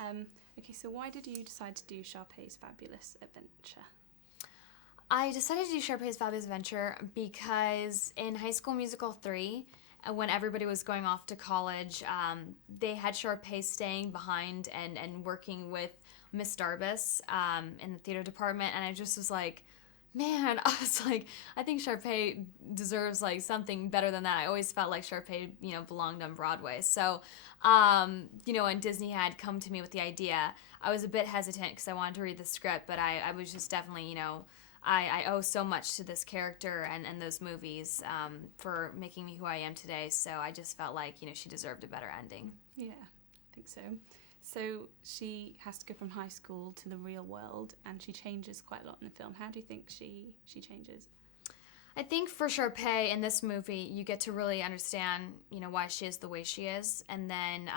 Okay, so why did you decide to do Sharpay's Fabulous Adventure? I decided to do Sharpay's Fabulous Adventure because in High School Musical 3, when everybody was going off to college, they had Sharpay staying behind and working with Miss Darbus in the theater department, and I just was like, man, I was like, I think Sharpay deserves like something better than that. I always felt like Sharpay, belonged on Broadway. So, when Disney had come to me with the idea, I was a bit hesitant because I wanted to read the script, but I was just definitely, I owe so much to this character and those movies for making me who I am today. So I just felt like, she deserved a better ending. Yeah, I think so. So she has to go from high school to the real world, and she changes quite a lot in the film. How do you think she changes? I think for Sharpay in this movie, you get to really understand, why she is the way she is. And then,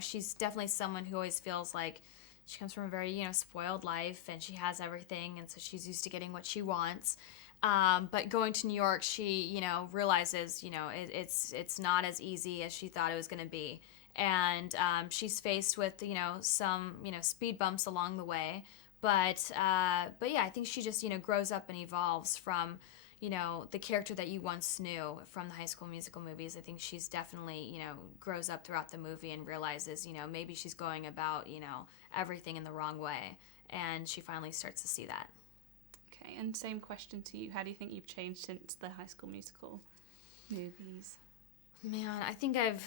she's definitely someone who always feels like she comes from a very, spoiled life, and she has everything, and so she's used to getting what she wants. But going to New York, she, realizes, it's not as easy as she thought it was going to be. And she's faced with, some, speed bumps along the way. But yeah, I think she just, grows up and evolves from, the character that you once knew from the High School Musical movies. I think she's definitely, grows up throughout the movie and realizes, maybe she's going about, everything in the wrong way. And she finally starts to see that. Okay, and same question to you. How do you think you've changed since the High School Musical movies? Man, I think I've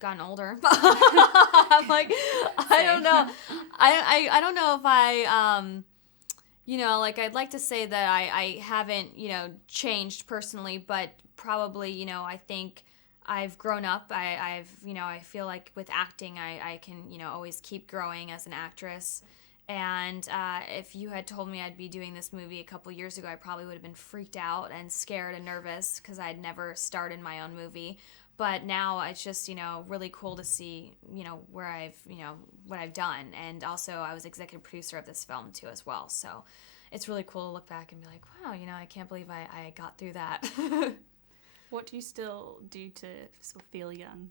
gotten older. I'm like, I don't know. I don't know if I, I'd like to say that I haven't, changed personally, but probably, I think I've grown up. I've, I feel like with acting, I can, always keep growing as an actress. And if you had told me I'd be doing this movie a couple years ago, I probably would have been freaked out and scared and nervous because I'd never starred in my own movie. But now it's just, really cool to see, where I've, what I've done. And also I was executive producer of this film too as well. So it's really cool to look back and be like, wow, I can't believe I got through that. What do you still do to sort of feel young?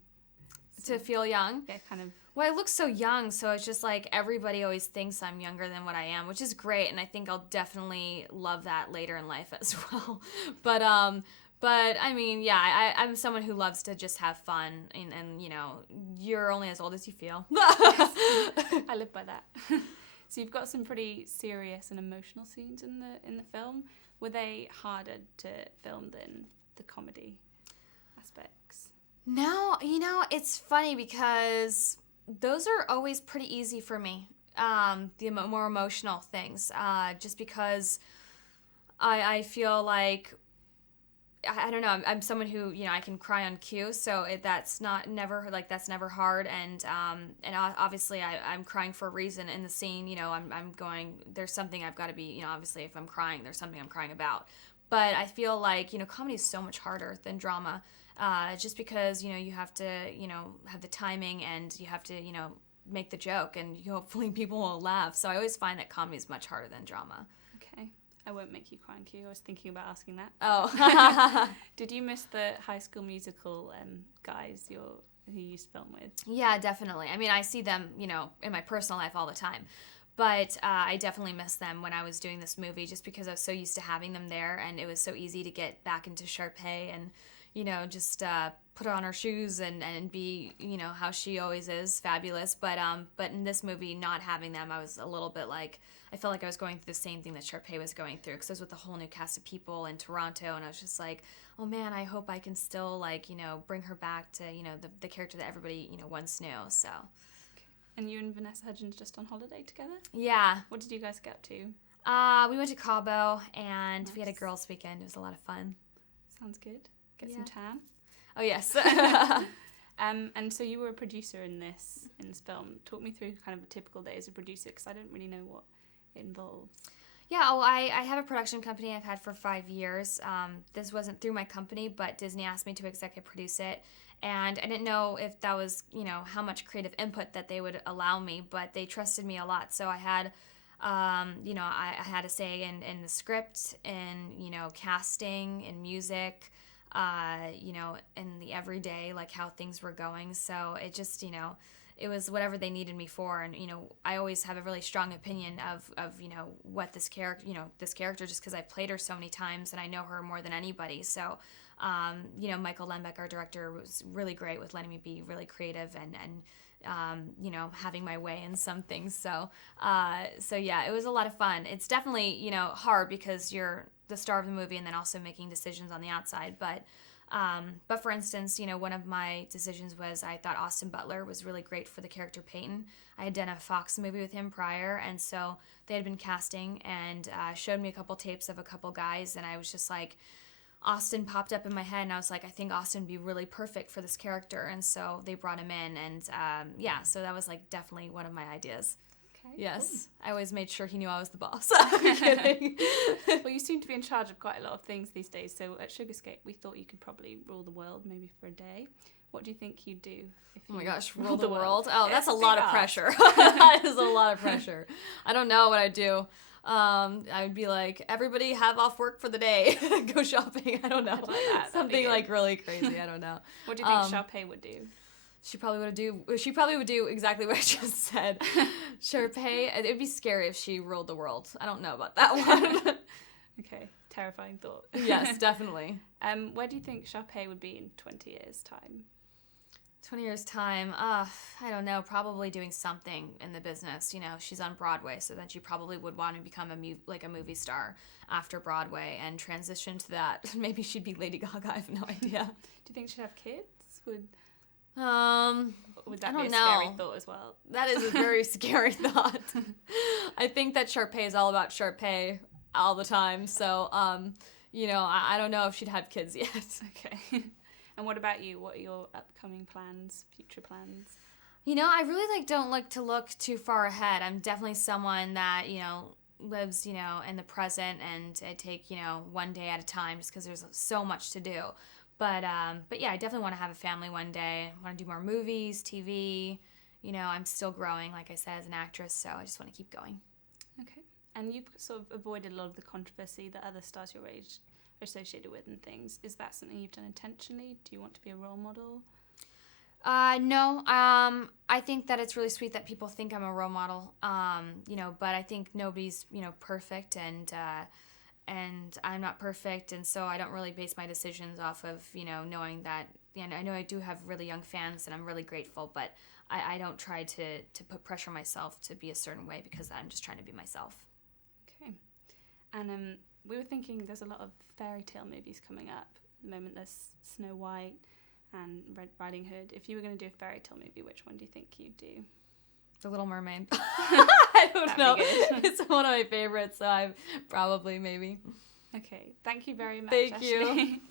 To feel young? Yeah, kind of. Well, I look so young, so it's just like everybody always thinks I'm younger than what I am, which is great, and I think I'll definitely love that later in life as well. But I mean, yeah, I'm someone who loves to just have fun, and you're only as old as you feel. I live by that. So you've got some pretty serious and emotional scenes in the film. Were they harder to film than the comedy aspects? No, it's funny because those are always pretty easy for me. The more emotional things, just because I feel like I don't know. I'm someone who I can cry on cue, so that's never hard. And obviously I'm crying for a reason in the scene. I'm going. There's something I've got to be. Obviously if I'm crying, there's something I'm crying about. But I feel like comedy is so much harder than drama, just because you have to have the timing and you have to make the joke and hopefully people will laugh. So I always find that comedy is much harder than drama. Okay. I won't make you cry on cue. I was thinking about asking that. Oh. Did you miss the High School Musical guys who you used to film with? Yeah, definitely. I mean, I see them, in my personal life all the time. But I definitely miss them when I was doing this movie just because I was so used to having them there, and it was so easy to get back into Sharpay and, just put on her shoes and be, how she always is, fabulous. But in this movie, not having them, I was a little bit like, I felt like I was going through the same thing that Sharpay was going through because I was with a whole new cast of people in Toronto, and I was just like, oh man, I hope I can still bring her back to, the character that everybody, once knew, so. And you and Vanessa Hudgens just on holiday together? Yeah. What did you guys get up to? We went to Cabo, and nice. We had a girls' weekend. It was a lot of fun. Sounds good. Get some tan. Oh, yes. And so you were a producer in this film. Talk me through kind of a typical day as a producer, because I don't really know what it involves. Yeah, well, I have a production company I've had for 5 years. This wasn't through my company, but Disney asked me to executive produce it. And I didn't know if that was, how much creative input that they would allow me, but they trusted me a lot. So I had, I had a say in the script, in, casting, in music, in the everyday, like how things were going. So it just, it was whatever they needed me for. And, I always have a really strong opinion of what this character, just because I've played her so many times and I know her more than anybody. So, Michael Lembeck, our director, was really great with letting me be really creative and having my way in some things. So yeah, it was a lot of fun. It's definitely, hard because you're the star of the movie and then also making decisions on the outside. But for instance, one of my decisions was I thought Austin Butler was really great for the character Peyton. I had done a Fox movie with him prior, and so they had been casting and showed me a couple tapes of a couple guys, and I was just like, Austin popped up in my head, and I was like, I think Austin would be really perfect for this character, and so they brought him in, and so that was like definitely one of my ideas. Okay, yes, cool. I always made sure he knew I was the boss. I'm kidding. Well, you seem to be in charge of quite a lot of things these days, so at Sugarscape we thought you could probably rule the world maybe for a day. What do you think you'd do if you... Oh my gosh, rule the world? Oh, that's a lot of pressure. That is a lot of pressure. I don't know what I'd do. I would be like, everybody have off work for the day. Go shopping. I don't know. Like that. Something like really crazy. I don't know. What do you think Sharpay would do? She probably would do exactly what I just said. Sharpay, it'd be scary if she ruled the world. I don't know about that one. Okay, terrifying thought. Yes, definitely. Where do you think Sharpay would be in 20 years' time? 20 years' time, I don't know, probably doing something in the business. She's on Broadway, so then she probably would want to become a movie star after Broadway and transition to that. Maybe she'd be Lady Gaga, I have no idea. Do you think she'd have kids? Would that be a scary thought as well? That is a very scary thought. I think that Sharpay is all about Sharpay all the time, so, I don't know if she'd have kids yet. Okay. And what about you? What are your upcoming plans, future plans? I really don't like to look too far ahead. I'm definitely someone that, lives, in the present, and I take, one day at a time just because there's so much to do. But yeah, I definitely want to have a family one day. I want to do more movies, TV. I'm still growing, like I said, as an actress, so I just want to keep going. Okay. And you've sort of avoided a lot of the controversy that other stars your age are associated with and things. Is that something you've done intentionally? Do you want to be a role model? No. I think that it's really sweet that people think I'm a role model. But I think nobody's, perfect, and I'm not perfect, and so I don't really base my decisions off of, knowing that, I know I do have really young fans, and I'm really grateful, but I don't try to put pressure on myself to be a certain way, because I'm just trying to be myself. Okay. And we were thinking there's a lot of fairy tale movies coming up. At the moment there's Snow White and Red Riding Hood. If you were going to do a fairy tale movie, which one do you think you'd do? The Little Mermaid. I don't know. It's one of my favorites, so I probably maybe. Okay. Thank you very much, Thank Ashley. you.